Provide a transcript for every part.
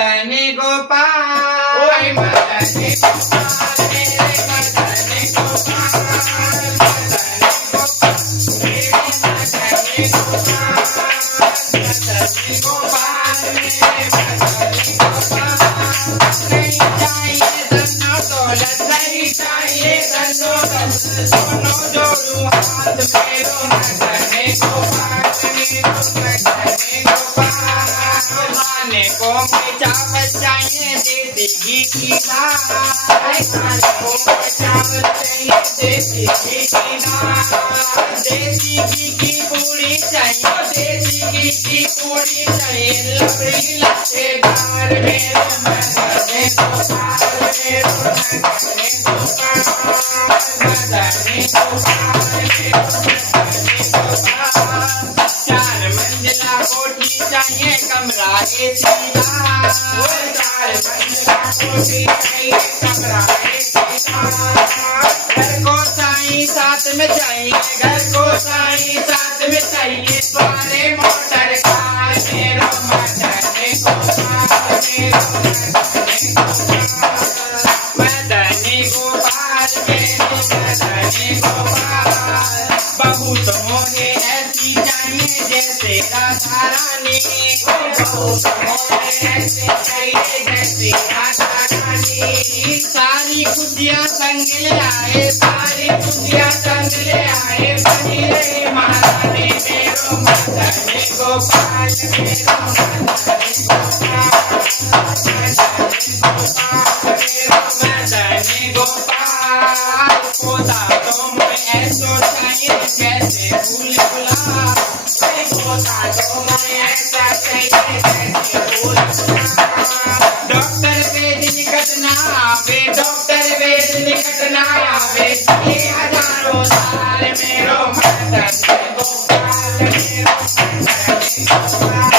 मदनी गोपाल, ओए मदनी गोपाल, मेरे मदनी गोपाल, मदनी गोपाल, मेरे मदनी गोपाल, मदनी गोपाल, मेरे मदनी गोपाल। नहीं चाहिए धनो दौलत, नहीं चाहिए धनो दौलत, दोनों जोड़ू हाथ मेरो मदनी गोपाल, मेरो मदनी गोपाल। खाने को मैं चावल चाहिए देसी घी की दाल, खाने को मैं चावल चाहिए देसी घी की दाल, देसी घी की पूरी चाहिए, देसी घी की पूरी चाहिए, लबड़ी लच्छेदार मेरो मदनी गोपाल, मेरो मदनी गोपाल, मदनी गोपाल, मेरो मदनी गोपाल। चार मंजिला कोठी चाहिए कमरा एसी दार, चार मंजिला कोठी चाहिए कमरा एसी दार। घर को साईं साथ में चाहिए, घर को साईं साथ में चाहिए, सारे मोटर कार मेरो मदनी गोपाल, मेरो मदनी गोपाल, मदनी गोपाल, मेरो मदनी गोपाल। बहू तो मोहे ऐसी चाहिए जैसे राधा रानी, बहू तो मोहे ऐसे चाहिए जैसे राधा रानी। सारी खुशियाँ संग ले आए, सारी खुशियाँ संग ले आए, बनी रहे महारानी मेरो मदनी गोपाल, मेरो मदनी गोपाल, मदनी गोपाल, मेरो मदनी गोपाल। पोता तो मैं ऐसो चाहिए जैसे फूल गुलाब, पोता तो मैं ऐसा चाहिए जैसे फूल गुलाब। डॉक्टर वेद निकट ना आवे, डॉक्टर वेद निकट ना आवे, ये हजारों साल मेरो मदनी गोपाल, मेरो मदनी गोपाल,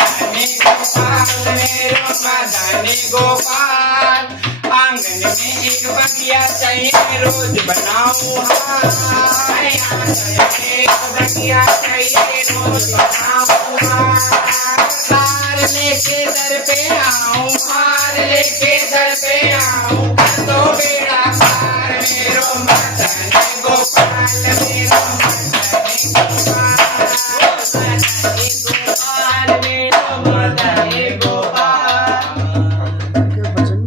मदनी गोपाल, मेरो मदनी गोपाल। आंगन में एक बगिया चाहिए रोज बनाऊं हाय, आंगन में एक बगिया चाहिए रोज बनाऊं हाय,